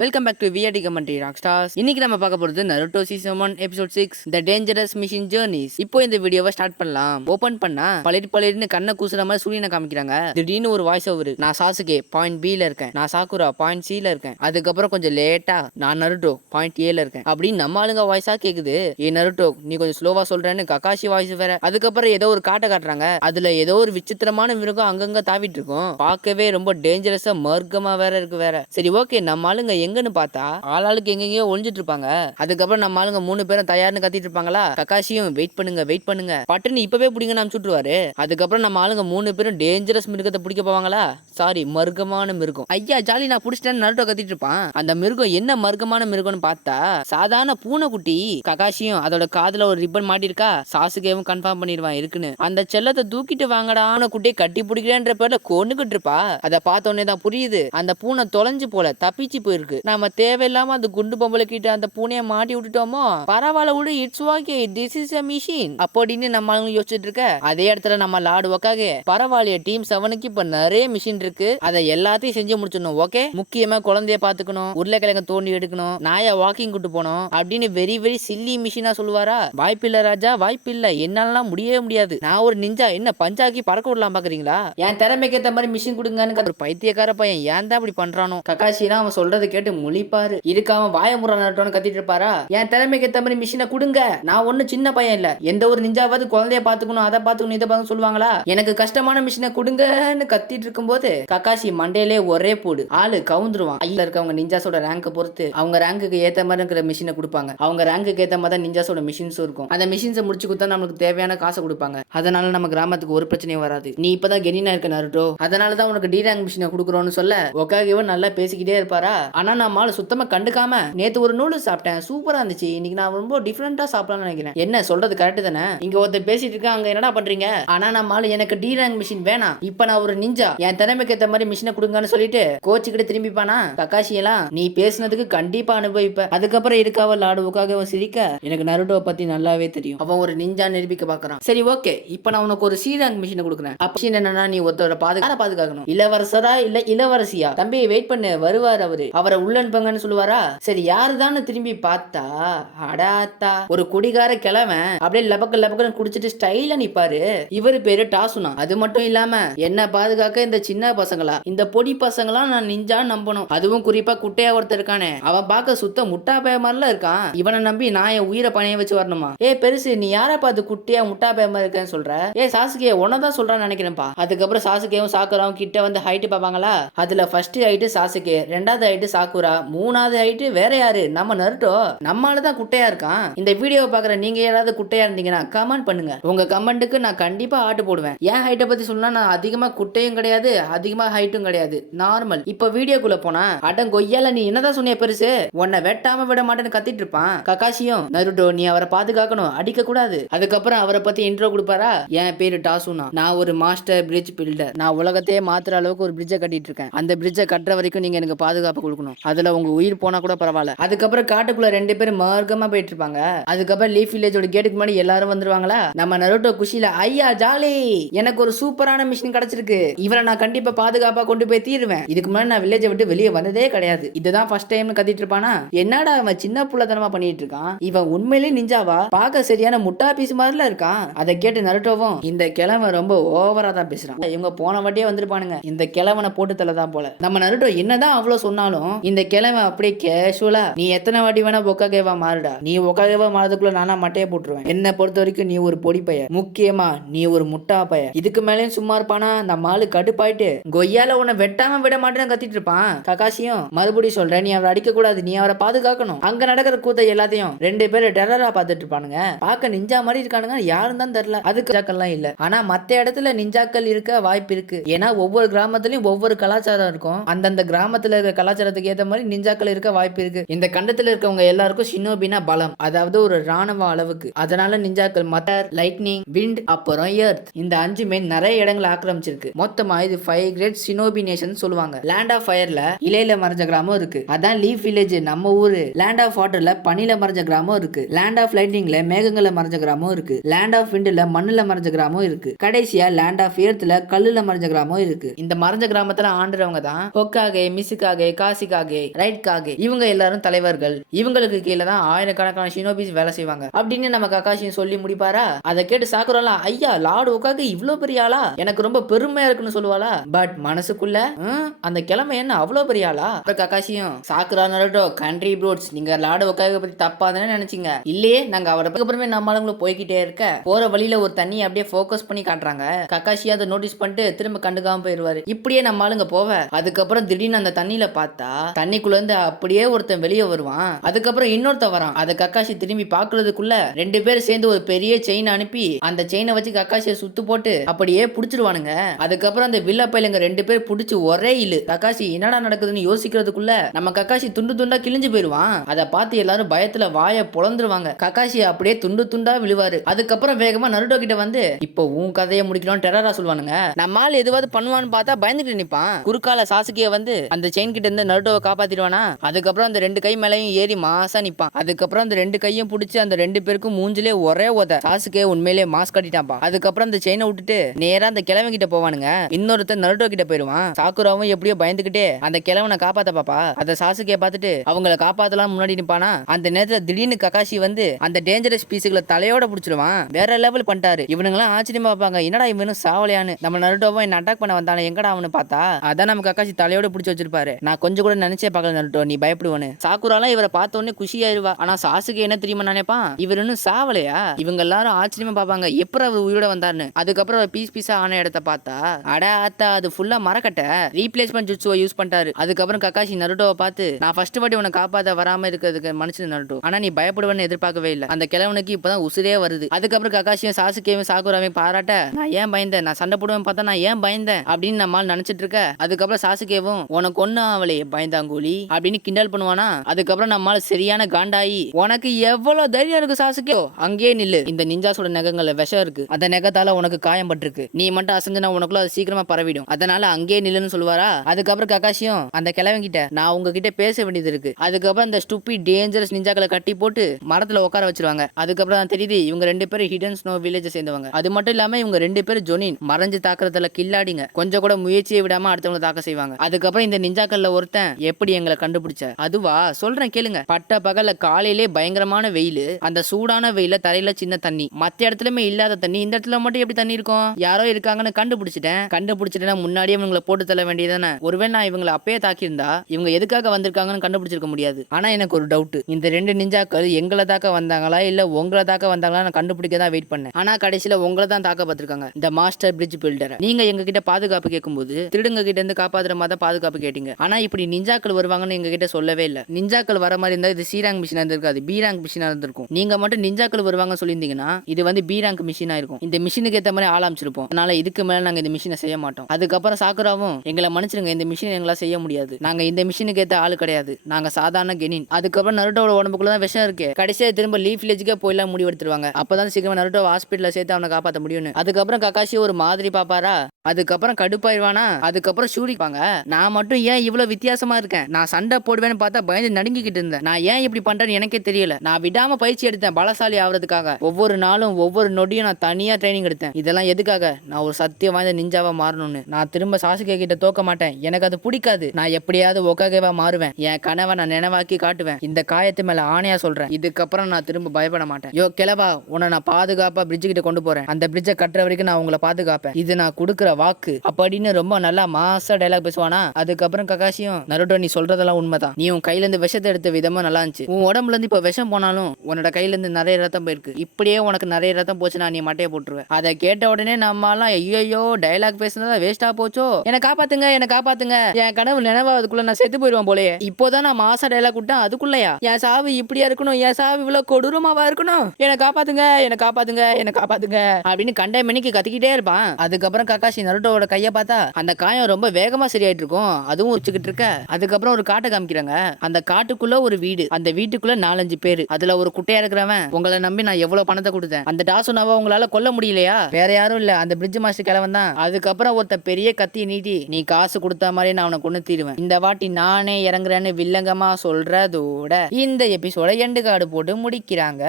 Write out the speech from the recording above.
Welcome back to VRT commentary rock stars. இன்னைக்கு நம்ம பார்க்க போறது Naruto season 1 episode 6 the dangerous mission journeys. இப்போ இந்த வீடியோவை ஸ்டார்ட் பண்ணலாம். ஓபன் பண்ணா பளிர்னு கண்ணை கூசுற மாதிரி சூரியனை காமிக்கிறாங்க. திடீர்னு ஒரு வாய்ஸ் ஓவர், நான் சாசுகே பாயிண்ட் B ல இருக்கேன், நான் சாக்குரா பாயிண்ட் C ல இருக்கேன். அதுக்கப்புறம் கொஞ்சம் லேட்டா நான் நருட்டோ பாயிண்ட் A ல இருக்கேன் அப்படின்னு நம்ம ஆளுங்க வாய்ஸா கேக்குது. ஏ நருட்டோ நீ கொஞ்சம் ஸ்லோவா சொல்றேன்னு ககாஷி வாய்ஸ் வேற. அதுக்கப்புறம் ஏதோ ஒரு காட்டை காட்டுறாங்க. அதுல ஏதோ ஒரு விசித்திரமான மிருகம் அங்கங்க தாவிட்டு இருக்கும். பார்க்கவே ரொம்ப டேஞ்சரஸா மர்க்கமா வேற இருக்கு வேற. சரி ஓகே, நம்ம ஆளுங்க எங்கன்னு பார்த்தா ஆளாளுக்கு எங்கெங்கயோ ஒளிஞ்சிட்டு இருப்பாங்க. அதுக்கப்புறம் நம்ம ஆளுங்க 3 பேரும் தயார்னு கத்திட்டு இருப்பாங்களா. ககாஷியும் வெயிட் பண்ணுங்க பட்டுன்னு இப்பவே பிடிங்கன்னு அனுப்பிச்சுட்டுருவாரு. அதுக்கப்புறம் நம்ம ஆளுங்க 3 பேரும் டேஞ்சரஸ் மிருகத்தை பிடிக்க போவாங்களா. சாரி, மர்க்கமான மிருகம். ஐயா ஜாலி நான் பிடிச்சிட்டேன்னு நருட்டோ கத்திட்டு இருப்பான். அந்த மிருகம் என்ன மர்க்கமான மிருகம்னு பார்த்தா சாதாரண பூனைக்குட்டி. ககாஷியும் அதோட காதுல ஒரு ரிப்பன் மாட்டிருக்கா. சாசுகேவும் கன்ஃபார்ம் பண்ணிடுவான் இருக்குன்னு. அந்த செல்லத்தை தூக்கிட்டு வாங்கடான குட்டியை கட்டி பிடிக்கிறேன்ற பேர்ல கொண்டுகிட்டு இருப்பா. அதை பார்த்த உடனே தான் புரியுது அந்த பூனை தொலைஞ்சு போல தப்பிச்சு போயிருக்கு. நம்ம தேவையில்லாம அந்த குண்டு பொம்பளை கிட்ட அந்த பூனையை மாட்டி விட்டுட்டோமோ. பரவாயில்ல விடு, it's okay, this is a machine அப்படின்னு நம்ம யோசிச்சுட்டு இருக்க. அதே இடத்துல நம்ம லாடு உக்காக பரவாயில்லையே டீம் 7க்கு இப்ப நிறைய மிஷின் இருக்கு, அதை எல்லாத்தையும் செஞ்சு முடிச்சிடணும். ஓகே, முக்கியமா குழந்தைய பாத்துக்கணும், உருளைக்கிழங்க தோண்டி எடுக்கணும், நாயை வாக்கிங் கூட்டு போனோம் அப்படின்னு வெரி வெரி சில்லி மிஷினா சொல்லுவாரா. வாய்ப்பில்லை ராஜா, வாய்ப்பில்லை, என்னாலாம் முடியவே முடியாது. நான் ஒரு நிஞ்சா, என்ன பஞ்சாக்கி பறக்க விடலாம் பாக்குறீங்களா? என் திறமைக்கு ஏத்த மாதிரி மிஷின் கொடுங்கன்னு ஒரு பைத்தியக்கார பையன் ஏன் தான் அப்படி பண்றானோ. ககாஷிலாம் அவன் சொல்றதை கேட்டு முழிப்பாரு. இருக்காம வாயமுறானு கத்திட்டு இருப்பாரா. என் திறமைக்கு ஏத்த மாதிரி மிஷினை கொடுங்க, நான் ஒன்னும் சின்ன பையன் இல்ல, எந்த ஒரு நிஞ்சாவது குழந்தைய பாத்துக்கணும் அதை பாத்துக்கணும் இதை பார்த்து சொல்லுவாங்களா. எனக்கு கஷ்டமான மிஷினை கொடுங்கன்னு கத்திட்டு இருக்கும் போது ககாஷி மண்டையிலே ஒரே போடு ஆளு கவுந்துருவான். ஐயா இருக்கவங்க நிஞ்சாஸோட ரேங்கை பொறுத்து அவங்க ரேங்குக்கு ஏத்த மாதிரி இருக்கிற மிஷினை கொடுப்பாங்க. அவங்க ரேங்குக்கு ஏத்த மாதிரி நிஞ்சாஸோட மிஷின்ஸும் இருக்கும். அந்த மிஷின்ஸை முடிச்சு கொடுத்தா நமக்கு தேவையான காசை கொடுப்பாங்க. அதனால நம்ம கிராமத்துக்கு ஒரு பிரச்சனையும் வராது. நீ இப்பதான் கெனினா இருக்க நருட்டோ, அதனாலதான் உனக்கு டி ரேங்க் மிஷினை கொடுக்குறோன்னு சொல்ல ஒக்காகவே நல்லா பேசிக்கிட்டே இருப்பாரா. ஆனா நம்ம ஆளு சுத்தமா கண்டுக்காம நேத்து ஒரு நூல் சாப்பிட்டேன், சூப்பரா இருந்துச்சு, இன்னைக்கு நான் ரொம்ப டிஃபரெண்டா சாப்பிடலாம்னு நினைக்கிறேன். என்ன சொல்றது கரெக்ட் தானே? இங்க ஒருத்தர் பேசிட்டு இருக்கா, அங்க என்னடா பண்றீங்க? ஆனா நம்ம ஆளு எனக்கு டி ரேங்க் மிஷின் வேணாம், இப்ப நான் ஒரு நிஞ்சா, என் திறமைக்கு ஏத்த மாதிரி மிஷினை கொடுங்கன்னு சொல்லிட்டு கோச்சு கிட்ட திரும்பிப்பானா. ககாஷி எல்லாம் நீ பேசினதுக்கு கண்டிப்பா அனுபவிப்ப. அதுக்கப்புறம் இருக்காவ லாடுவுக்காக சிரிக்க எனக்கு நருட்டோ பத்தி நல்லாவே தெரியும், அவன் ஒரு நிஞ்சா நிரூபிக்க பாக்குறான். சரி ஓகே, இப்ப நான் உனக்கு ஒரு சி ரேங்க் மிஷினை கொடுக்குறேன். அப்ப என்னன்னா நீ ஒருத்தரோட பாதுகாக்கணும். இளவரசரா இல்ல இளவரசியா? தம்பி வெயிட் பண்ணு, வருவார் அவரை உள்ள அனுப்புங்கன்னு சொல்லுவாரா. சரி யாருதான்னு திரும்பி பார்த்தா அடாத்தா ஒரு குடிகார கிழவன் அப்படியே லபக்கு குடிச்சிட்டு ஸ்டைல நிப்பாரு. இவரு பேரு டாசுனா. அது மட்டும் இல்லாம என்ன பாதுகாக்க இந்த சின்ன பசங்களா, இந்த பொடி பசங்களா நான் நிஞ்சா நம்பணும். அதுவும் குறிப்பா குட்டையா ஒருத்தர் இருக்கானே, அவன் பார்க்க சுத்த முட்டா பய மாதிரிலாம் இருக்கான். இவனை நம்பி நான் என் உயிரை பணைய வச்சு வரணுமா? ஏ பெருசு, நீ யார பார்த்து குட்டியா முட்டா பய மாதிரி இருக்கேன்னு சொல்ற? ஏ சாசுகே உன்னதான் சொல்றான்னு நினைக்கிறேன்ப்பா. அதுக்கப்புறம் சாசுகேவும் சாக்குராவும் கிட்ட வந்து ஹைட் பாப்பாங்களா. அதுல ஃபர்ஸ்ட் ஹைட் சாசுகே, ரெண்டாவது ஹைட் சாக்குரா, மூணாவது ஹைட் வேற யாரு, நம்ம நருட்டோ. நம்மளாலதான் குட்டையா இருக்கான். இந்த வீடியோவை பாக்குற நீங்க யாராவது குட்டையா இருந்தீங்கன்னா கமெண்ட் பண்ணுங்க. உங்க கமெண்ட்டுக்கு நான் கண்டிப்பா ஆட்டு போடுவேன். என் ஹைட்டை பத்தி சொன்னா நான் அதிகமா குட்டையும் கிடையாது, அதிகமா ஹைட்டும் கிடையாது, நார்மல். இப்ப வீடியோக்குள்ள போனா அடங்கொய்யால நீ என்னதான் சொன்னிய பெருசு, உன்னை வெட்டாம விட மாட்டேன்னு கத்திட்டு இருப்பான். ககாஷியும் நருட்டோ நீ அவரை பாதுகாக்கணும், அடிக்க கூடாது. அதுக்கப்புறம் அவரை பத்தி இன்ட்ரோ கொடுப்பாரா. என் பேரு டாசுனா, நான் ஒரு மாஸ்டர் பிரிட்ஜ் பில்டர், நான் உலகத்தையே மாத்துற அளவுக்கு ஒரு பிரிட்ஜை கட்டிட்டு இருக்கேன். அந்த பிரிட்ஜை கட்டுற வரைக்கும் நீங்க எனக்கு பாதுகாப்பு கொடுக்கணும், அதுல உங்க உயிர் போனா கூட பரவாயில்ல. அதுக்கப்புறம் காட்டுக்குள்ள 2 பேரும் மார்க்கமா போயிட்டு இருப்பாங்க. அதுக்கப்புறம் லீஃப் வில்லேஜோட கேட்டுக்கு முன்னாடி எல்லாரும் வந்துருவாங்களா. நம்ம நருட்டோ குஷில ஐயா ஜாலி, எனக்கு ஒரு சூப்பரான மிஷின் கிடைச்சிருக்கு, இவரை நான் கண்டிப்பா பாதுகாப்பா கொண்டு போய் தீருவேன். இதுக்கு முன்னாடி நான் வில்லேஜை விட்டு வெளியே வந்ததே கிடையாது, இதுதான் ஃபர்ஸ்ட் டைம் கத்திட்டு இருப்பானா. என்னடா அவன் சின்ன புள்ளத்தனமா பண்ணிட்டு இருக்கான், இவன் உண்மையிலேயே நிஞ்சாவா, பார்க்க சரியான முட்டா பீஸ் மாதிரில இருக்கான். அதை கேட்டு நருட்டோவும் இந்த கிழவன் ரொம்ப ஓவரா தான் பேசுறான், இவங்க போன வாட்டியே வந்திருப்பானுங்க, இந்த கிழவனை போட்டு தள்ளதான் போல. நம்ம நருட்டோ என்னதான் அவ்வளவு சொன்னாலும் இந்த கிழவன் அப்படியே கேஷுவலா நீ எத்தனை வாட்டி வேணா ஒக்காகேவா மாறுடா, நீ ஒக்காகேவா மாறதுக்குள்ள நானா மட்டையை போட்டுருவேன், என்ன பொறுத்த வரைக்கும் நீ ஒரு பொடி பைய, முக்கியமா நீ ஒரு முட்டா பைய, இதுக்கு மேலேயும் சும்மா இருப்பானா. நம்ம ஆளு கடுப்பாயிட்டு கொய்யால உன்னை வெட்டாம விட மாட்டேன்னு கத்திட்டு இருப்பான். ககாஷியும் மறுபடியும் சொல்றேன், நீ அவரை அடிக்க கூடாது, நீ அவரை பாதுகாக்கணும். அங்க நடக்கிற கூத்த எல்லாத்தையும் 2 பேரும் டெரரா பாத்துட்டு இருப்பானுங்க. பார்க்க நிஞ்சா மாதிரி இருக்கானுங்க, யாரும் தான் தெரியல. அதுக்கு நிஞ்சாக்கள்லாம் இல்ல, ஆனா மத்த இடத்துல நிஞ்சாக்கள் இருக்க வாய்ப்பு இருக்கு. ஏன்னா ஒவ்வொரு கிராமத்துலயும் ஒவ்வொரு கலாச்சாரம் இருக்கும், அந்தந்த கிராமத்துல இருக்க கலாச்சாரத்துக்கு ஏத்த மாதிரி நிஞ்சாக்கள் இருக்க வாய்ப்பு இருக்கு. இந்த கண்டத்துல இருக்கவங்க எல்லாருக்கும் ஷினோபினா பலம், அதாவது ஒரு ராணுவ அளவுக்கு. அதனால நிஞ்சாக்கள் மட்டர், லைட்னிங், விண்ட், அப்புறம் எர்த், இந்த 5மே நிறைய இடங்களை ஆக்கிரமிச்சிருக்கு. மொத்தமா இது 5 கிரேட் ஷினோபி நேஷன் சொல்லுவாங்க. லேண்ட் ஆஃப் ஃபயர்ல இலையில மறைஞ்ச கிராமம் இருக்கு, அதான் லீஃப் வில்லேஜ் நம்ம ஊரு. லேண்ட் ஆஃப் வாட்டர்ல பனில மறைஞ்ச கிராமம் இருக்கு. லேண்ட் ஆஃப் லைட்னிங்ல மேகங்கள்ல மறைஞ்ச கிராமம் இருக்கு. லேண்ட் ஆஃப் விண்ட்ல மண்ணுல மறைஞ்ச கிராமம் இருக்கு. கடைசியா லேண்ட் ஆஃப் எர்த்ல கல்லுல மறைஞ்ச கிராமம் இருக்கு. இந்த மறைஞ்ச கிராமத்துல ஆண்டுறவங்க தான் ஹொக்காகே, மிசுகாகே, காசிகாகே, காகே, ரைட் காகே, இவங்க எல்லாரும் தலைவர்கள். இவங்களுக்கு கீழே தான் ஆயிரக்கணக்கான ஷினோபிஸ் வேலை செய்வாங்க அப்படின்னு நம்ம கக்காஷி சொல்லி முடிப்பாரா. அதை கேட்டு சாக்குராலாம், ஐயா லார்ட் ஒகாகே இவ்வளவு பெரிய ஆளா, எனக்கு ரொம்ப பெருமையா இருக்குன்னு சொல்லுவாளா. பட் மனசுக்குள்ள அந்த கிழமை என்ன அவ்வளவு பெரிய ஆளா. கக்காஷியும் சாக்குரா நருட்டோ கண்ட்ரி ப்ரோட்ஸ், நீங்க லார்ட் ஒகாகே பத்தி தப்பா தானே நினைச்சீங்க, இல்லையே நாங்க அவரை அப்புறமே நம்மளும் போய்கிட்டே இருக்க போற வழியில ஒரு தண்ணி அப்படியே போக்கஸ் பண்ணி காட்டுறாங்க. கக்காஷி அதை நோட்டீஸ் பண்ணிட்டு திரும்ப கண்டுக்காம போயிருவாரு. இப்படியே நம்ம ஆளுங்க போவ அதுக்கப்புறம் திடீர்னு அந்த தண்ணியில பார்த்தா தண்ணிக்குள்ள இருந்து அப்படியே ஒருத்தன் வெளியே வருவான். அதுக்கப்புறம் இன்னொருத்தன் வரான். அதை கக்காஷி திரும்பி பாக்குறதுக்குள்ள ரெண்டு பேரும் சேர்ந்து ஒரு பெரிய செயின் அனுப்பி அந்த செயினை வச்சு கக்காஷியை சுத்து போட்டு அப்படியே புடிச்சிருவானுங்க. அதுக்கப்புறம் அந்த வில்ல பையலுங்க ரெண்டு பேர் புடிச்சு ஒரே இழு. கக்காஷி என்னடா நடக்குதுன்னு யோசிக்கிறதுக்குள்ள நம்ம கக்காஷி துண்டு துண்டா கிழிஞ்சு போயிருவான். அதை பார்த்து எல்லாரும் பயத்துல வாயை பொளந்துருவாங்க. கக்காஷி அப்படியே துண்டு துண்டா விழுவாரு. அதுக்கப்புறம் வேகமா நருட்டோ கிட்ட வந்து இப்போ உன் கதையை முடிக்கணும் டெரரா சொல்லுவானுங்க. நம்மால் எதுவாது பண்ணுவான்னு பார்த்தா பயந்துட்டு நிப்பான். குறுக்கால சாசுகிய வந்து அந்த செயின் கிட்ட இருந்து நருட்டோவை காப்பாத்திடுவானா. அதுக்கப்புறம் அந்த ரெண்டு கை மேலையும் ஏறி மாசா நிப்பான். அதுக்கப்புறம் அந்த ரெண்டு கையும் பிடிச்சி அந்த ரெண்டு பேருக்கும் மூஞ்சிலே ஒரே உத. சாசுகே உண்மையிலே மாஸ்க் கட்டிட்டான்பா. அதுக்கப்புறம் அந்த செயினை விட்டுட்டு நேரா அந்த கிழவன் கிட்ட போவானுங்க. இன்னொருத்தர் நருட்டோ கிட்ட போயிருவான். சாக்குராவும் எப்படியோ பயந்துகிட்டே அந்த கிழவனை காப்பாத்த பாப்பா. அந்த சாசுகே பார்த்துட்டு அவங்கள காப்பாத்தலாம் முன்னாடி நிப்பானா. அந்த நேரத்துல திடீர்னு கக்காஷி வந்து அந்த டேஞ்சரஸ் பீஸுகளை தலையோட பிடிச்சிருவான். வேற லெவல் பண்ணிட்டாரு. இவனுங்களாம் ஆச்சரியமா பார்ப்பாங்க, என்னடா இவனும் சாவலையான்னு. நம்ம நருட்டோவும் என்ன அட்டாக் பண்ண வந்தானே எங்கடா அவனு பார்த்தா அதான் நம்ம கக்காஷி தலையோட பிடிச்சி வச்சிருப்பாரு. நான் கொஞ்சம் கூட நினைச்சே பார்க்கல நருட்டோ நீ பயப்படுவனு. சாக்குராலாம் இவரை பார்த்த உடனே குஷியாயிருவா. ஆனா சாசுக்கு என்ன தெரியுமா நினைப்பான், இவர் இன்னும் சாவலையா. இவங்க எல்லாரும் ஆச்சரியமா பார்ப்பாங்க எப்படி அவர் உயிரோட வந்தாருன்னு. அதுக்கப்புறம் பீஸ் பீஸா ஆன இடத்த பார்த்தா அட ஆத்தா அது ஃபுல்லா மரக்கட்ட ரீப்ளேஸ்மெண்ட் ஜுட்சுவை யூஸ் பண்ணிட்டாரு. அதுக்கப்புறம் கக்காஷி நருட்டோவை பார்த்து நான் ஃபர்ஸ்ட் வாட்டி உன்னை காப்பாத்த வராம இருக்கிறதுக்கு மனுஷன் நருட்டோ, ஆனா நீ பயப்படுவேன்னு எதிர்பார்க்கவே இல்லை. அந்த கிழவனுக்கு இப்பதான் உசுரே வருது. அதுக்கப்புறம் கக்காஷியும் சாசுகேவும் சாக்குராவையும் பாராட்ட நான் ஏன் பயந்தேன், நான் சண்டை போடுவேன் பார்த்தா நான் ஏன் பயந்தேன் அப்படின்னு நம்மால் நினைச்சிட்டு இருக்க. அதுக்கப்புறம் சாசுகேவும் உனக்கு ஒண்ணு அவளே பயந்தாங்கூலி அப்படின்னு கிண்டல் பண்ணுவானா. அதுக்கப்புறம் நம்மால் சரியான காண்டாயி உனக்கு எவ்வளவு தைரியம் இருக்கு சாசுகே, அங்கேயே நில்லு, இந்த நிஞ்சாசோட நகங்கள்ல விஷம் இருக்கு, அந்த நெகத்தால உனக்கு காயம் பட்டிருக்கு, நீ மட்டும் அசஞ்சனா உனக்குள்ள அது சீக்கிரமா பரவிடும், அதனால அங்கேயே நில்லுன்னு சொல்லுவாரா. அதுக்கப்புறம் கக்காஷியும் அந்த கிழவங்கிட்ட நான் உங்ககிட்ட பேச வேண்டியது இருக்கு. அதுக்கப்புறம் அந்த ஸ்டூப்பி டேஞ்சரஸ் நிஞ்சாக்களை கட்டி போட்டு மரத்துல உட்கார வச்சிருவாங்க. அதுக்கப்புறம் தான் தெரியுது இவங்க ரெண்டு பேரும் ஹிடன் ஸ்னோ வில்லேஜ் சேர்ந்தவங்க. அது மட்டும் இல்லாம இவங்க ரெண்டு பேரும் ஜொனின் மறைஞ்சு தாக்குறதுல கில்லாடிங்க, கொஞ்சம் கூட முயற்சியை விடாம அடுத்தவங்களை தாக்க செய்வாங்க. அதுக்கப்புறம் இந்த நிஞ்சாக்கள்ல ஒருத்தன் எப்படி எங்களை கண்டுபிடிச்ச அதுவா சொல்றேன் கேளுங்க. பட்ட பகல்ல காலையிலே பயங்கரமான வெயில், அந்த சூடான வெயில தரையில சின்ன தண்ணி, மத்த இடத்துலயுமே இல்லாத தண்ணி, இந்த இடத்துல மட்டும் எப்படி தண்ணி இருக்கும், யாரோ இருக்காங்கன்னு கண்டுபிடிச்சிட்டேன்னா முன்னாடியே இவங்களை போட்டு தள்ள வேண்டியதானே. ஒருவேளை நான் இவங்களை அப்பயே தாக்கியிருந்தா இவங்க எதுக்காக வந்திருக்காங்கன்னு கண்டுபிடிச்சிருக்க முடியாது. ஆனா எனக்கு ஒரு டவுட், இந்த ரெண்டு நிஞ்சாக்கள் எங்களை தாக்க வந்தாங்களா இல்ல உங்களை தாக்க வந்தாங்களா நான் கண்டுபிடிக்க தான் வெயிட் பண்ணேன். ஆனா கடைசியில உங்களை தான் தாக்க பார்த்திருக்காங்க. இந்த மாஸ்டர் பிரிட்ஜ் பில்டர் நீங்க எங்க கிட்ட பாதுகாப்பு கேட்கும்போது திருடுங்க கிட்ட இருந்து காப்பாத்துற மாதிரி பாதுகாப்பு கேட்டீங்க. ஆனா இப்படி நிஞ்சாக்கள் வருவாங்கன்னு எங்க கிட்ட சொல்லவே இல்ல. நிஞ்சாக்கள் வர மாதிரி இருந்தா இது சி ரேங்க் மிஷினா இருந்திருக்காது, பி ரேங்க் மிஷினா இருந்திருக்கும். நீங்க மட்டும் நிஞ்சாக்கள் வருவாங்கன்னு சொல்லியிருந்தீங்கன்னா இது வந்து பி ரேங்க் மிஷினா இருக்கும். இந்த மிஷினுக்கு ஏற்ற மாதிரி ஆரம்பிச்சிருப்போம். அதனால இதுக்கு மேல நாங்க இந்த மிஷினை செய்ய மாட்டோம். அதுக்கப்புறம் சாக்குராவும் எங்களை மன்னிச்சிருங்க, இந்த மிஷின் எங்களால் செய்ய முடியாது, நாங்க இந்த மிஷினுக்கு ஏற்ற ஆளு கிடையாது, நாங்க சாதாரண கெனின். அதுக்கப்புறம் நருட்டோட உடம்புக்குள்ள தான் விஷம் இருக்கு. கடைசியா திரும்ப லீஃப் வில்லேஜுக்கே போயிலாம் முடிவெடுத்துருவாங்க. அப்பதான் சீக்கிரமா நருட்டோ ஹாஸ்பிட்டல்ல சேர்த்து அவனை காப்பாற்ற முடியும்னு. அதுக்கப்புறம் கக்காஷி ஒரு மாதிரி பாப்பாரா. அதுக்கப்புறம் கடுப்பாயிருவானா. அதுக்கப்புறம் ஷூரிப்பாங்க. நான் மட்டும் ஏன் இவ்வளவு வித்தியாசமா இருக்கேன், நான் சண்டை போடுவேன்னு பார்த்தா பயந்து நடுங்கிக்கிட்டு இருந்தேன், நான் ஏன் இப்படி பண்றேன்னு எனக்கே தெரியல, நான் விடாம பயிற்சி எடுத்தேன் பலசாலி ஆகிறதுக்காக, ஒவ்வொரு நாளும் ஒவ்வொரு நொடியும் நான் தனியா ட்ரைனிங் எடுத்தேன். இதெல்லாம் எதுக்காக, நான் ஒரு சத்தியம் வாய்ந்த நிஞ்சாவா மாறணும்னு. நான் திரும்ப சாசுகே கிட்ட தோக்க மாட்டேன், எனக்கு அது பிடிக்காது, நான் எப்படியாவது ஒக்காகேவா மாறுவேன், என் கனவை நான் நினைவாக்கி காட்டுவேன், இந்த காயத்து மேல ஆணையா சொல்றேன், இதுக்கப்புறம் நான் திரும்ப பயப்பட மாட்டேன். யோ கிளவா, உன்னை நான் பாதுகாப்பா பிரிட்ஜ் கிட்ட கொண்டு போறேன், அந்த பிரிட்ஜை கட்டுற வரைக்கும் நான் உங்களை பாதுகாப்பேன், இது நான் கொடுக்குற வாக்கு அப்படின்னு ரொம்ப நல்லா மாசா டைலாக் பேசுவானா. அதுக்கப்புறம் கக்காஷியும் நருட்டோ நீ சொல்றதெல்லாம் உண்மைதான், நீ உன் கையில இருந்து விஷத்தை எடுத்த விதமா நல்லா இருந்துச்சு, உன் உடம்புல இருந்து இப்ப விஷம் போனாலும் உன்னோட கையில இருந்து நிறைய ரத்தம் போயிருக்கு, இப்படியே உனக்கு நிறைய ரத்தம் போச்சுன்னா நீ மட்டையை போட்டுருவேன். அதை கேட்ட உடனே நம்ம எல்லாம் ஐயோ டைலாக் பேசுனதா வேஸ்டா போச்சோ, என்ன காப்பாத்துங்க என்ன காப்பாத்துங்க, என் கனவு நினைவாதுக்குள்ள நான் செத்து போயிடுவேன் போலயே, இப்போதான் நான் மாசா டைலாக் விட்டேன், அதுக்குள்ளயா என் சாவு இப்படியா இருக்கணும், என் சாவு இவ்வளவு கொடூரமாவா இருக்கணும், என்ன காப்பாத்துங்க என்ன காப்பாத்துங்க என்ன காப்பாத்துங்க அப்படின்னு கண்ட மணிக்கு கத்திக்கிட்டே இருப்பான். அதுக்கப்புறம் கக்காஷி நருட்டோவோட கையை பார்த்தா அந்த காயம் ரொம்ப வேகமா சரியாயிட்டு இருக்கும், அதுவும் வச்சுக்கிட்டு இருக்க. அதுக்கப்புறம் ஒரு காட்டை காமிக்கிறாங்க. அந்த காட்டுக்குள்ள ஒரு வீடு, அந்த வீட்டுக்குள்ள 4-5 பேரு, அதுல ஒரு குட்டையா இருக்கிறவன் உங்களை நம்பி நான் எவ்வளவு பணத்தை கொடுத்தேன், அந்த டாசுனாவை உங்களால கொல்ல முடியலையா, வேற யாரும் இல்ல அந்த பிரிட்ஜ் மாஸ்டர் கிழவன் தான். அதுக்கப்புறம் ஒருத்த பெரிய கத்தி நீட்டி நீ காசு கொடுத்த மாதிரி நான் அவனை கொண்டு தீருவேன், இந்த வாட்டி நானே இறங்குறேன்னு வில்லங்கமா சொல்றதோட இந்த எபிசோட எண்டு கார்டு போட்டு முடிக்கிறாங்க.